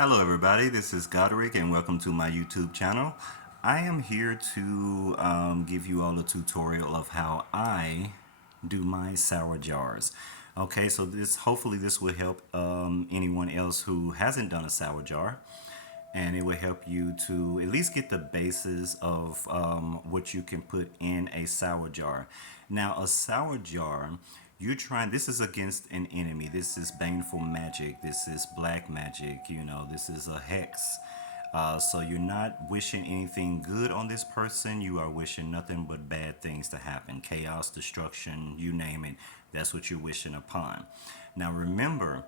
Hello everybody, this is Godric and welcome to my YouTube channel. I am here to give you all a tutorial of how I do my sour jars. Okay, so hopefully this will help anyone else who hasn't done a sour jar, and it will help you to at least get the basis of what you can put in a sour jar. Now, a sour jar, you're trying, this is against an enemy. This is Baneful Magick. This is black magic. You know, this is a hex. So you're not wishing anything good on this person. You are wishing nothing but bad things to happen. Chaos, destruction, you name it. That's what you're wishing upon. Now remember,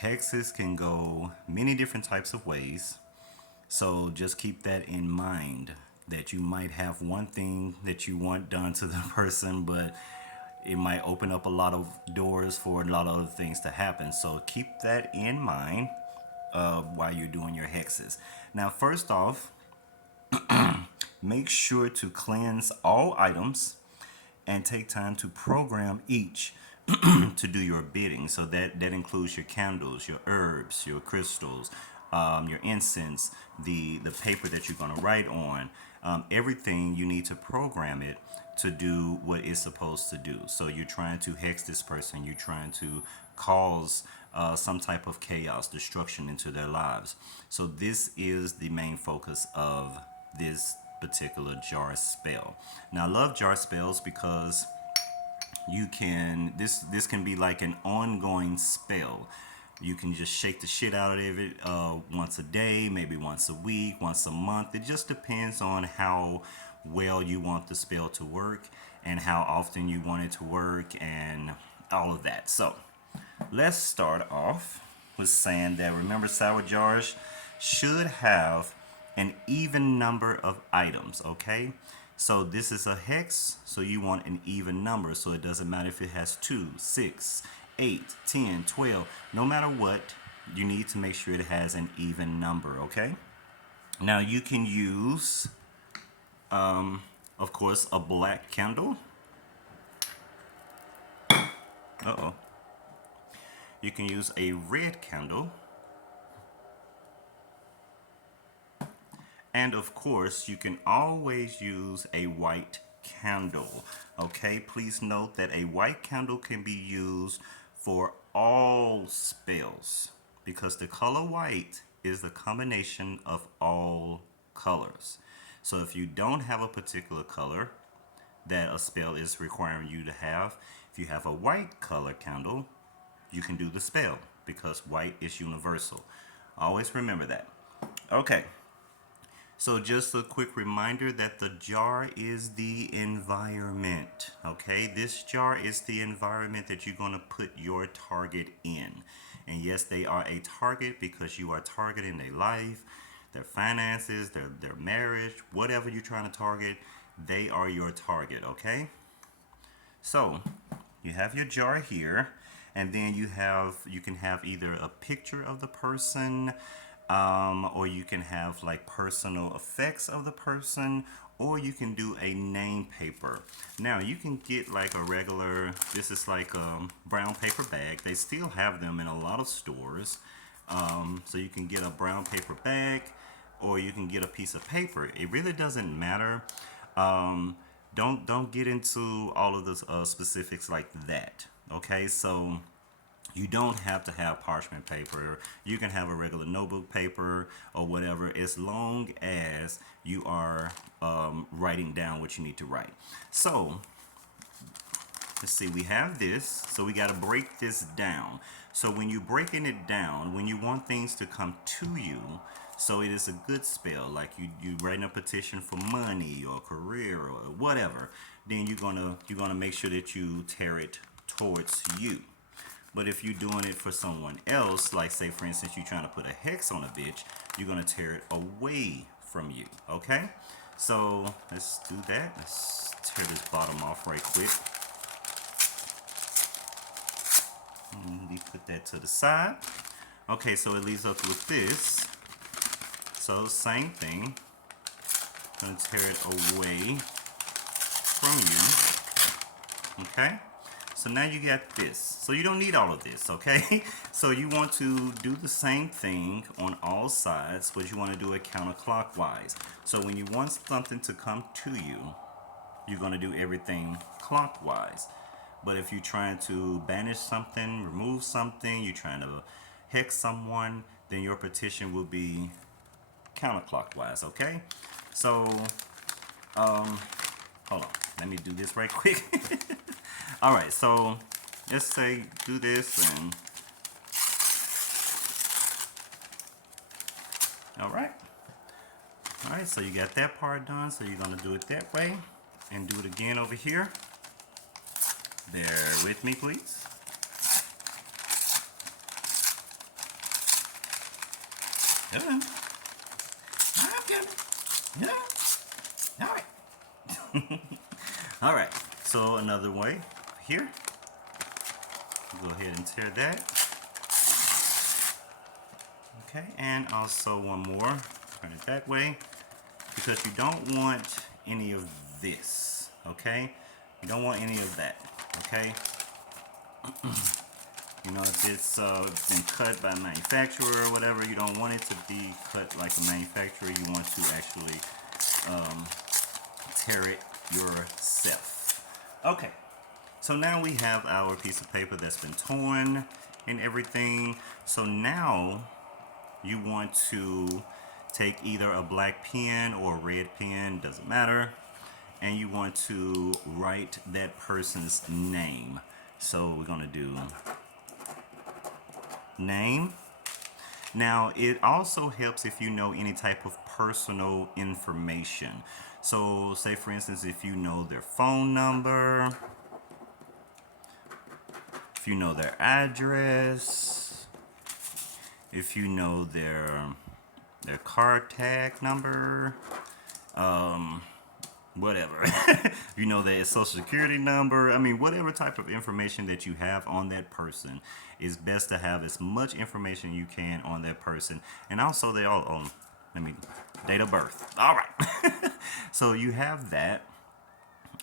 hexes can go many different types of ways. So just keep that in mind, that you might have one thing that you want done to the person, but it might open up a lot of doors for a lot of other things to happen. So keep that in mind while you're doing your hexes. Now, first off, make sure to cleanse all items and take time to program each to do your bidding. So that includes your candles, your herbs, your crystals, your incense, the paper that you're going to write on. Everything you need to program it to do what it's supposed to do. So you're trying to hex this person. You're trying to cause some type of chaos, destruction into their lives. So this is the main focus of this particular jar spell. Now I love jar spells because you can this can be like an ongoing spell. You can just shake the shit out of it once a day, maybe once a week, once a month. It just depends on how well you want the spell to work and how often you want it to work and all of that. So let's start off with saying that, remember, sour jars should have an even number of items, okay? So this is a hex, so you want an even number, so it doesn't matter if it has 2, 6, 8, 10, 12. No matter what, you need to make sure it has an even number, okay? Now you can use, of course, a black candle. Uh-oh. You can use a red candle. And of course, you can always use a white candle. Okay, please note that a white candle can be used for all spells because the color white is the combination of all colors. So if you don't have a particular color that a spell is requiring you to have, if you have a white color candle, you can do the spell because white is universal. Always remember that. Okay. So just a quick reminder that the jar is the environment, okay? This jar is the environment that you're going to put your target in. And yes, they are a target because you are targeting their life, their finances, their marriage, whatever you're trying to target, they are your target, okay? So you have your jar here, and then you can have either a picture of the person, or you can have like personal effects of the person, or you can do a name paper. Now you can get like a regular, this is like a brown paper bag. They still have them in a lot of stores. So you can get a brown paper bag, or you can get a piece of paper. It really doesn't matter. Don't get into all of the specifics like that. Okay, so you don't have to have parchment paper. You can have a regular notebook paper or whatever, as long as you are writing down what you need to write. So let's see, we have this, so we got to break this down. So when you're breaking it down, when you want things to come to you, so it is a good spell, like you writing a petition for money or career or whatever, then you're gonna make sure that you tear it towards you. But if you're doing it for someone else, like say for instance you're trying to put a hex on a bitch, you're gonna tear it away from you, okay? So let's do that. Let's tear this bottom off right quick. And we put that to the side. Okay, so it leaves us with this. So same thing. I'm gonna tear it away from you. Okay? So now you got this. So you don't need all of this, okay? So you want to do the same thing on all sides, but you want to do it counterclockwise. So when you want something to come to you, you're going to do everything clockwise. But if you're trying to banish something, remove something, you're trying to hex someone, then your petition will be counterclockwise, okay? So, hold on. Let me do this right quick. All right, so let's say do this and all right. All right, so you got that part done. So you're gonna do it that way and do it again over here. Bear with me, please. Done. Okay. Yeah. All right. All right. So another way here. Go ahead and tear that. Okay, and also one more. Turn it that way because you don't want any of this. Okay, you don't want any of that. Okay. You know, if it's been cut by a manufacturer or whatever, you don't want it to be cut like a manufacturer. You want to actually tear it yourself. Okay, so now we have our piece of paper that's been torn and everything. So now you want to take either a black pen or a red pen, doesn't matter, and you want to write that person's name. So we're gonna do name. Now it also helps if you know any type of personal information. So say for instance, if you know their phone number, if you know their address, if you know their card tag number, whatever. You know their social security number. I mean, whatever type of information that you have on that person, is best to have as much information you can on that person. And also they all own, date of birth. All right. So you have that.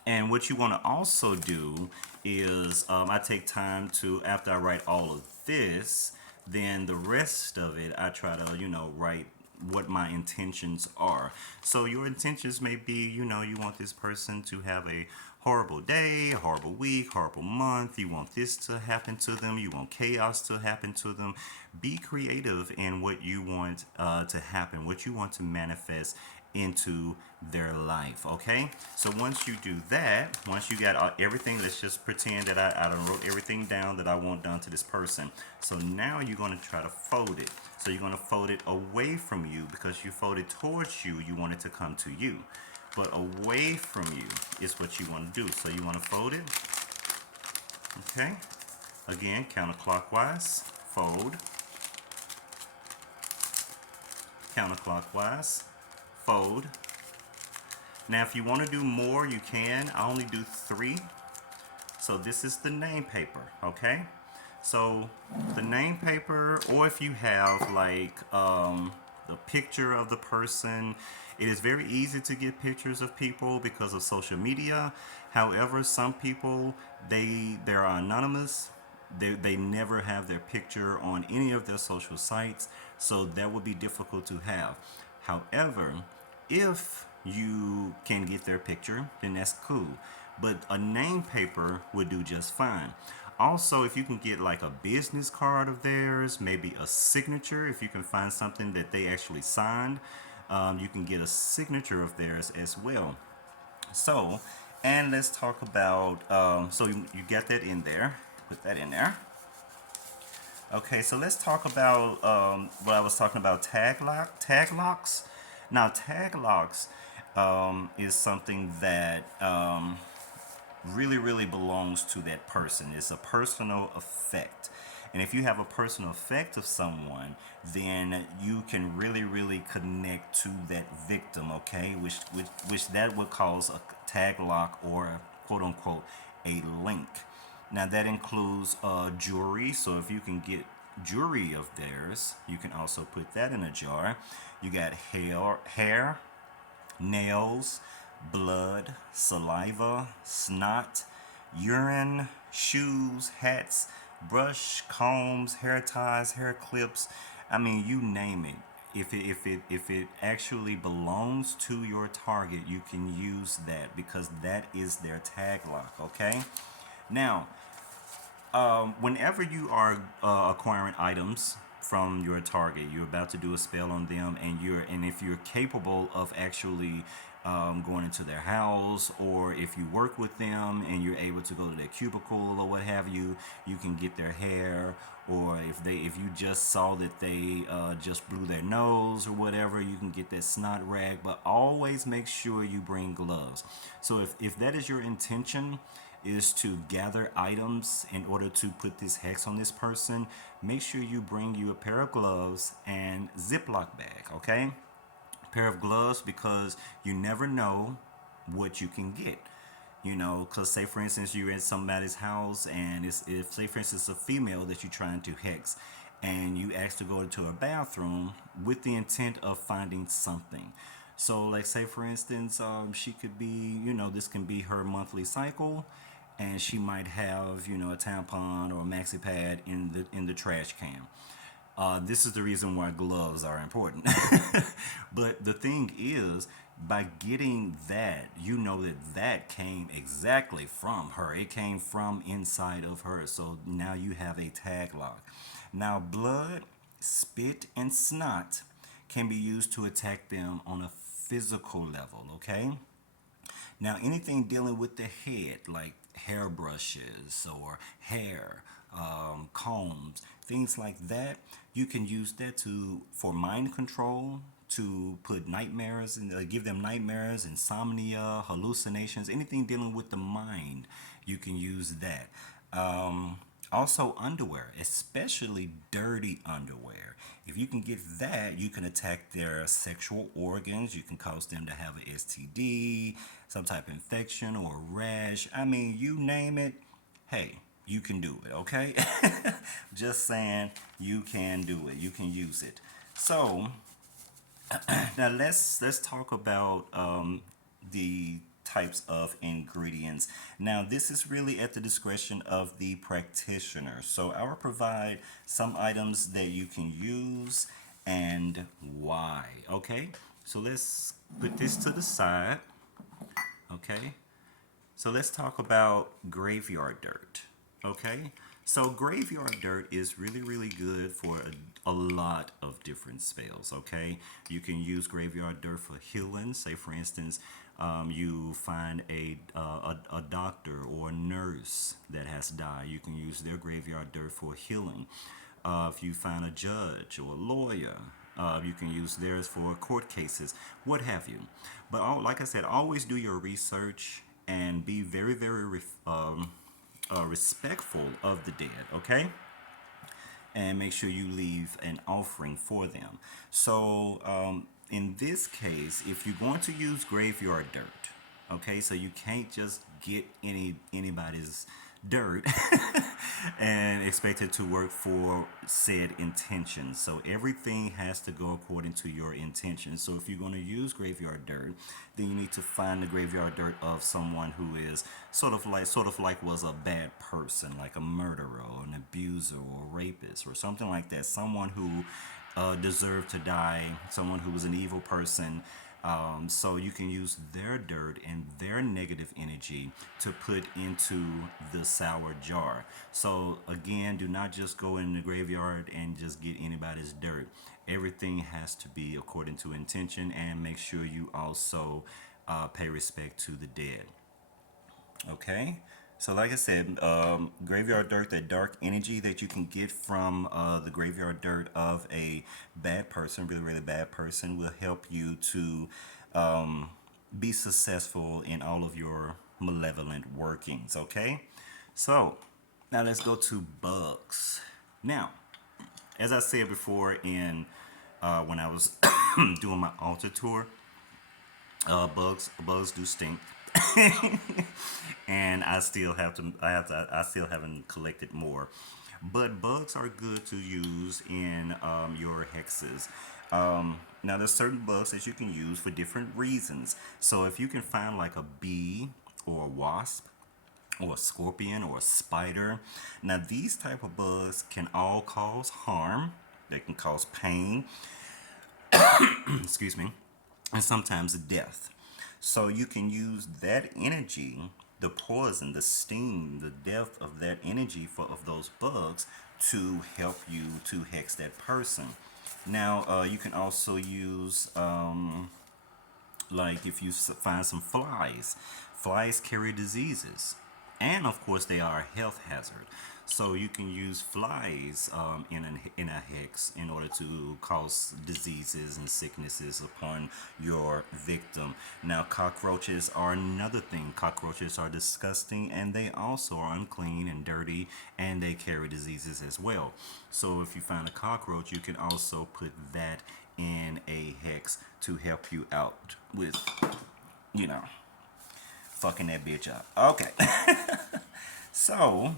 And what you want to also do is, I take time to, after I write all of this, then the rest of it, I try to, write what my intentions are. So your intentions may be, you want this person to have a horrible day, a horrible week, horrible month. You want this to happen to them. You want chaos to happen to them. Be creative in what you want to happen, what you want to manifest into their life. Okay, so once you do that, once you got everything, let's just pretend that I done wrote everything down that I want done to this person. So now you're going to try to fold it. So you're going to fold it away from you, because you fold it towards you, you want it to come to you, but away from you is what you want to do. So you want to fold it. Okay, again, counterclockwise, fold, counterclockwise, fold. Now if you want to do more, you can. I only do 3. So this is the name paper. Okay, so the name paper, or if you have like the picture of the person, it is very easy to get pictures of people because of social media. However, some people, they're anonymous. They never have their picture on any of their social sites, so that would be difficult to have. However, if you can get their picture, then that's cool. But a name paper would do just fine. Also, if you can get like a business card of theirs, maybe a signature, if you can find something that they actually signed, you can get a signature of theirs as well. So, and let's talk about, so you get that in there, put that in there. Okay, so let's talk about what I was talking about, taglocks. Now, taglocks is something that really belongs to that person. It's a personal effect. And if you have a personal effect of someone, then you can really connect to that victim, okay? Which that would cause a tag lock, or quote unquote a link. Now that includes jewelry. So if you can get jewelry of theirs, you can also put that in a jar. You got hair, nails, blood, saliva, snot, urine, shoes, hats, brush, combs, hair ties, hair clips. I mean, you name it. If it actually belongs to your target, you can use that because that is their tag lock. Okay. Now, whenever you are acquiring items from your target, you're about to do a spell on them, and if you're capable of actually going into their house, or if you work with them and you're able to go to their cubicle or what have you, you can get their hair. Or if you just saw that they just blew their nose or whatever, you can get that snot rag. But always make sure you bring gloves. So if that is your intention, is to gather items in order to put this hex on this person, make sure you bring you a pair of gloves and Ziploc bag, okay? Pair of gloves, because you never know what you can get. You know, because say for instance you're in somebody's house, and if say for instance a female that you're trying to hex, and you ask to go into a bathroom with the intent of finding something. So like say for instance, she could be, this can be her monthly cycle, and she might have, a tampon or a maxi pad in the trash can. This is the reason why gloves are important. But the thing is, by getting that, you know that came exactly from her. It came from inside of her. So now you have a tag lock. Now, blood, spit, and snot can be used to attack them on a physical level, okay? Now, anything dealing with the head, like hairbrushes or hair, combs, things like that, you can use that for mind control, to put nightmares and give them nightmares, insomnia, hallucinations, anything dealing with the mind. You can use that. Also, underwear, especially dirty underwear. If you can get that, you can attack their sexual organs. You can cause them to have an STD, some type of infection or rash. I mean, you name it. Hey, you can do it, okay? Just saying, you can do it. You can use it. So, now let's talk about the types of ingredients. Now this is really at the discretion of the practitioner. So I will provide some items that you can use and why. Okay, so let's put this to the side. Okay, so let's talk about graveyard dirt. Okay, so graveyard dirt is really, really good for a lot of different spells. Okay, you can use graveyard dirt for healing. Say, for instance, you find a doctor or a nurse that has died. You can use their graveyard dirt for healing. If you find a judge or a lawyer, you can use theirs for court cases, what have you. But like I said, always do your research and be very, very respectful of the dead, okay? And make sure you leave an offering for them. So, in this case, if you're going to use graveyard dirt, okay, so you can't just get anybody's dirt and expect it to work for said intention. So everything has to go according to your intention. So if you're going to use graveyard dirt, then you need to find the graveyard dirt of someone who is sort of like was a bad person, like a murderer or an abuser or a rapist or something like that. Someone who deserved to die, someone who was an evil person. So you can use their dirt and their negative energy to put into the sour jar. So again, do not just go in the graveyard and just get anybody's dirt. Everything has to be according to intention, and make sure you also pay respect to the dead. Okay. So, like I said, graveyard dirt, that dark energy that you can get from the graveyard dirt of a bad person, really, really bad person, will help you to be successful in all of your malevolent workings. Okay. So, now let's go to bugs. Now, as I said before, in when I was doing my altar tour, bugs do stink. And I still haven't collected more. But bugs are good to use in your hexes. Now there's certain bugs that you can use for different reasons. So if you can find like a bee or a wasp or a scorpion or a spider. Now these type of bugs can all cause harm. They can cause pain, excuse me, and sometimes death. So you can use that energy, the poison, the sting, the death of that energy of those bugs to help you to hex that person. Now you can also use like if you find some flies. Flies carry diseases, and of course they are a health hazard. So you can use flies in a hex in order to cause diseases and sicknesses upon your victim. Now cockroaches are another thing. Cockroaches are disgusting, and they also are unclean and dirty, and they carry diseases as well. So if you find a cockroach, you can also put that in a hex to help you out with, you know, fucking that bitch up. Okay. So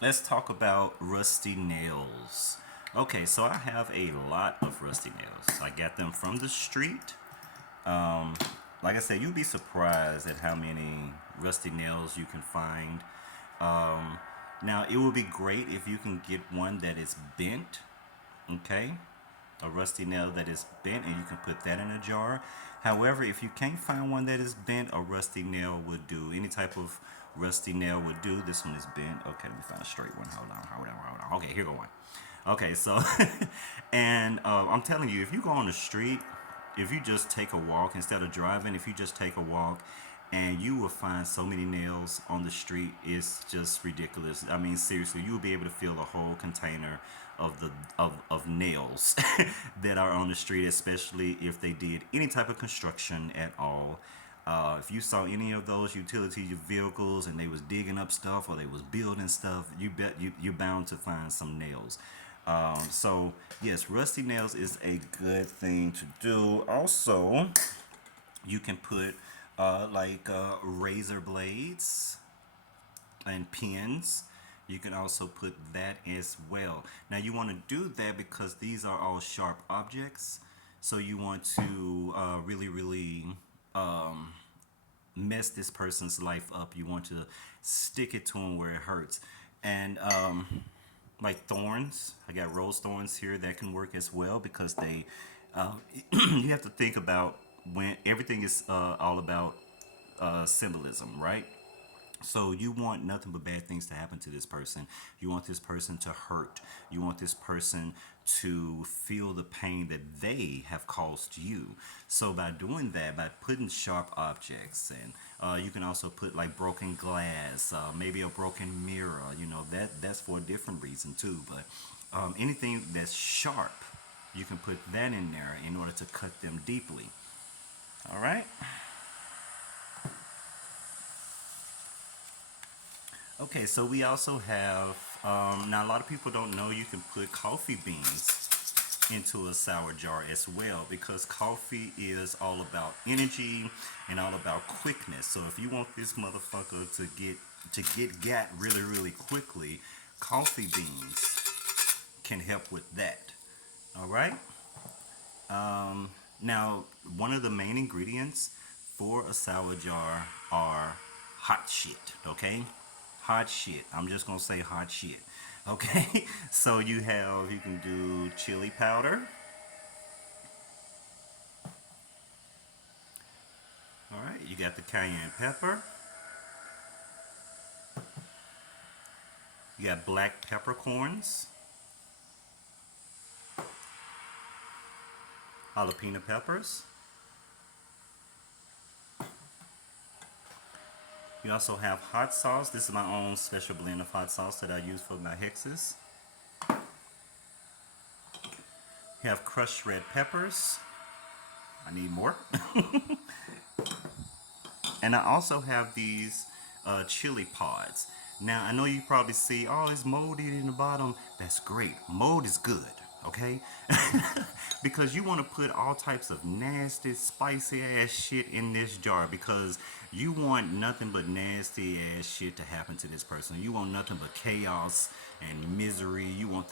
let's talk about rusty nails. Okay, so I have a lot of rusty nails. I got them from the street. Like I said, you'd be surprised at how many rusty nails you can find. Now, it would be great if you can get one that is bent, okay? A rusty nail that is bent, and you can put that in a jar. However, if you can't find one that is bent, a rusty nail would do. Any type of rusty nail would do. This one is bent. Okay, let me find a straight one. Hold on. Okay, here go one. Okay, so, and I'm telling you, if you go on the street, if you just take a walk instead of driving, if you just take a walk, and you will find so many nails on the street, it's just ridiculous. I mean, seriously, you will be able to fill a whole container of the of nails that are on the street, especially if they did any type of construction at all. If you saw any of those utility vehicles and they was digging up stuff or they was building stuff, you bet you're bound to find some nails. So yes, rusty nails is a good thing to do. Also, you can put razor blades and pins. You can also put that as well. Now you want to do that because these are all sharp objects. So you want to really mess this person's life up. You want to stick it to them where it hurts. And like thorns, I got rose thorns here that can work as well because they, you have to think about when everything is all about symbolism, right? So you want nothing but bad things to happen to this person. You want this person to hurt. You want this person to feel the pain that they have caused you. So by doing that, by putting sharp objects, and you can also put like broken glass, maybe a broken mirror. You know that's for a different reason too. But anything that's sharp, you can put that in there in order to cut them deeply. All right. Okay, so we also have, now a lot of people don't know you can put coffee beans into a sour jar as well because coffee is all about energy and all about quickness. So if you want this motherfucker to get gat really quickly, coffee beans can help with that. All right? Now, one of the main ingredients for a sour jar are hot shit, okay? Hot shit. I'm just gonna say hot shit. Okay, so you can do chili powder. All right, you got the cayenne pepper. You got black peppercorns, jalapeno peppers. You also have hot sauce. This is my own special blend of hot sauce that I use for my hexes. You have crushed red peppers. I need more. And I also have these chili pods. Now, I know you probably see, oh, it's moldy in the bottom. That's great. Mold is good, okay? Because you want to put all types of nasty, spicy ass shit in this jar because you want nothing but nasty ass shit to happen to this person. You want nothing but chaos and misery. You want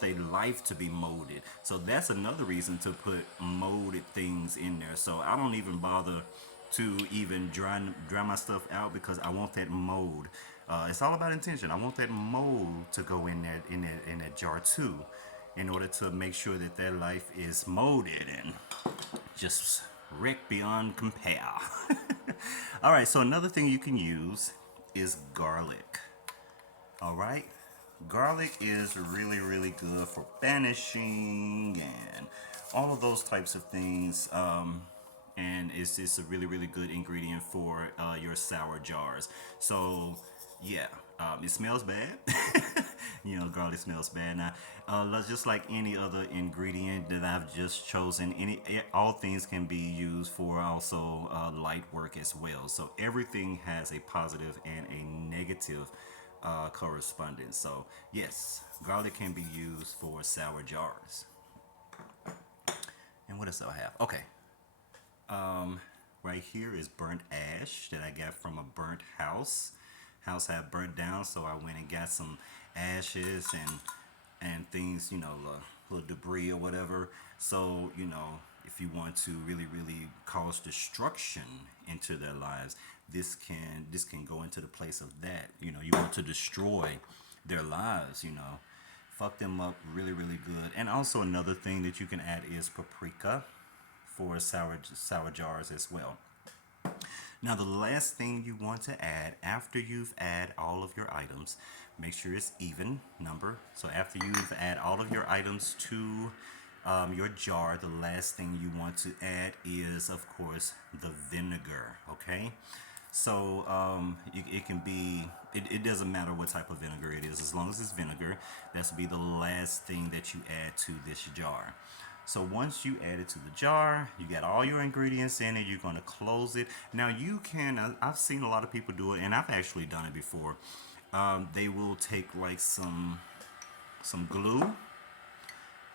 their life to be molded. So that's another reason to put molded things in there. So I don't even bother to even dry my stuff out because I want that mold. It's all about intention. I want that mold to go in that jar too, in order to make sure that their life is molded and just wrecked beyond compare. All right, so another thing you can use is garlic. All right, garlic is really, really good for banishing and all of those types of things. And it's a really, really good ingredient for your sour jars. So, yeah, it smells bad. Garlic smells bad. Now, just like any other ingredient that I've just chosen, all things can be used for also light work as well. So everything has a positive and a negative correspondence. So yes, garlic can be used for sour jars. And what else do I have? Okay, right here is burnt ash that I got from a burnt house. House had burnt down, so I went and got some ashes and things, little debris or whatever. So if you want to really, really cause destruction into their lives, this can go into the place of that. You want to destroy their lives. Fuck them up really, really good. And also another thing that you can add is paprika for sour jars as well. Now the last thing you want to add after you've add all of your items, make sure it's even number. So after you've add all of your items to your jar, the last thing you want to add is, of course, the vinegar. Okay, so it can be, it doesn't matter what type of vinegar it is, as long as it's vinegar. That's be the last thing that you add to this jar. So once you add it to the jar, you got all your ingredients in it. You're going to close it. Now you can. I've seen a lot of people do it, and I've actually done it before. They will take like some glue,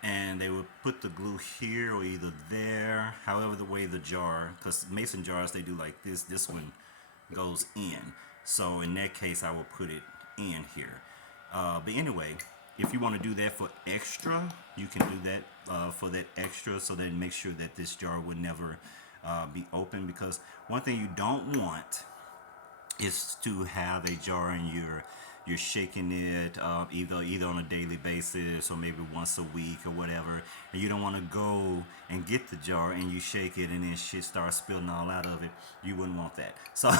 and they would put the glue here or either there, however the way the jar, because mason jars they do like this. This one goes in. So in that case, I will put it in here. But anyway, if you want to do that for extra, you can do that for that extra, so that make sure that this jar would never be open. Because one thing you don't want is to have a jar and you're shaking it either on a daily basis or maybe once a week or whatever, and you don't want to go and get the jar and you shake it and then shit starts spilling all out of it. You wouldn't want that. So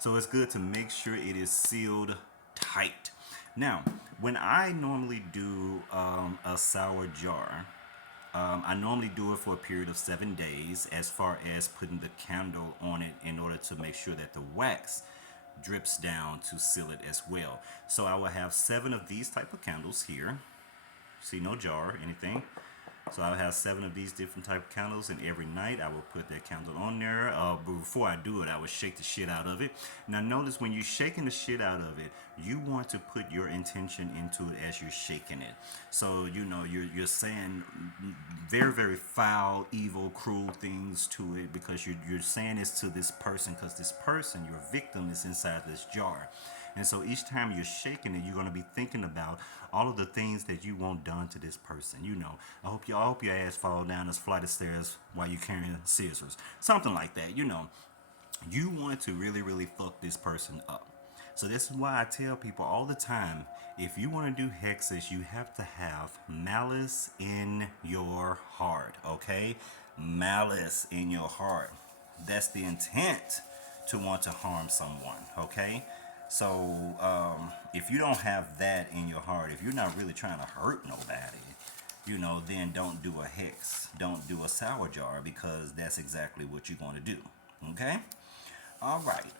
so it's good to make sure it is sealed tight. Now, when I normally do a sour jar, I normally do it for a period of 7 days, as far as putting the candle on it in order to make sure that the wax drips down to seal it as well. So I will have 7 of these type of candles here. See, no jar or anything. So I'll have 7 of these different type of candles, and every night I will put that candle on there. But before I do it, I will shake the shit out of it. Now notice when you're shaking the shit out of it, you want to put your intention into it as you're shaking it. So you're saying very, very foul, evil, cruel things to it, because you're saying this to this person, because this person, your victim, is inside this jar. And so each time you're shaking it, you're going to be thinking about all of the things that you want done to this person. I hope your ass fall down this flight of stairs while you're carrying scissors. Something like that. You want to really, really fuck this person up. So this is why I tell people all the time, if you want to do hexes, you have to have malice in your heart, okay? Malice in your heart. That's the intent, to want to harm someone, okay? So if you don't have that in your heart, if you're not really trying to hurt nobody, then don't do a hex. Don't do a sour jar, because that's exactly what you're going to do, okay? All right.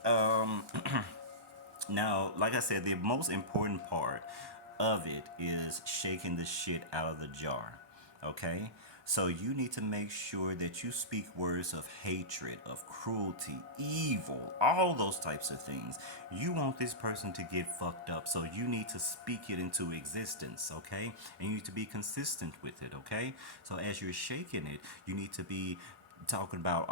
Now, like I said, the most important part of it is shaking the shit out of the jar. Okay? So you need to make sure that you speak words of hatred, of cruelty, evil, all those types of things. You want this person to get fucked up, so you need to speak it into existence, okay? And you need to be consistent with it, okay? So as you're shaking it, you need to be talking about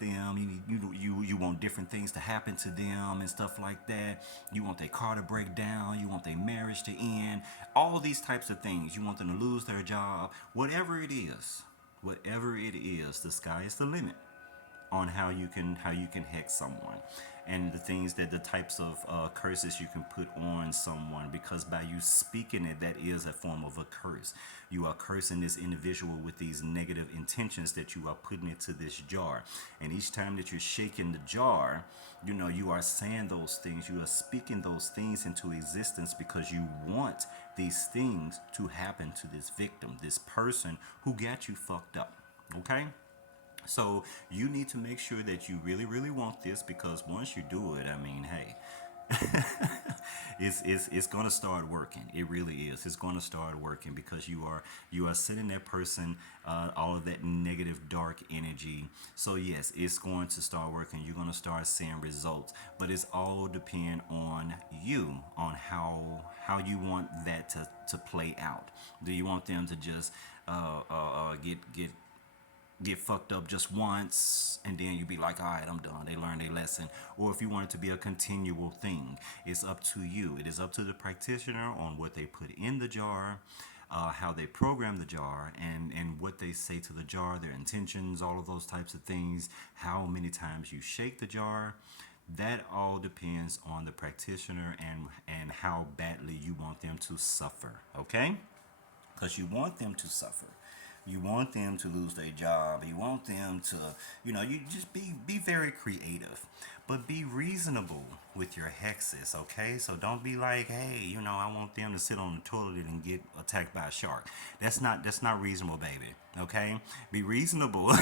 them. You want different things to happen to them and stuff like that. You want their car to break down. You want their marriage to end. All these types of things. You want them to lose their job. Whatever it is, the sky is the limit. on how you can hex someone, and the types of curses you can put on someone, because by you speaking it, that is a form of a curse. You are cursing this individual with these negative intentions that you are putting into this jar, and each time that you're shaking the jar, you are saying those things, you are speaking those things into existence, because you want these things to happen to this victim, this person who got you fucked up. Okay? So you need to make sure that you really, really want this, because once you do it, I mean, hey, it's gonna start working. It really is. It's gonna start working, because you are sending that person all of that negative, dark energy. So yes, it's going to start working. You're gonna start seeing results, but it's all depend on you, on how you want that to play out. Do you want them to just get fucked up just once and then you be like, all right, I'm done, they learned their lesson? Or if you want it to be a continual thing, it's up to you. It is up to the practitioner on what they put in the jar, how they program the jar, and what they say to the jar, their intentions, all of those types of things, how many times you shake the jar. That all depends on the practitioner, and how badly you want them to suffer. Okay, because you want them to suffer. You want them to lose their job. You want them to, you just be very creative, but be reasonable with your hexes. Okay, so don't be like, hey, I want them to sit on the toilet and get attacked by a shark. That's not reasonable, baby. Okay, be reasonable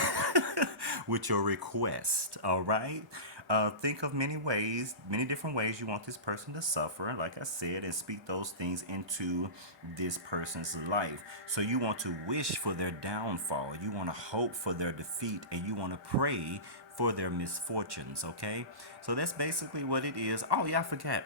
with your request. All right. Think of many different ways you want this person to suffer, like I said, and speak those things into this person's life. So you want to wish for their downfall, you want to hope for their defeat, and you want to pray for their misfortunes. Okay, so that's basically what it is. Oh yeah, I forgot.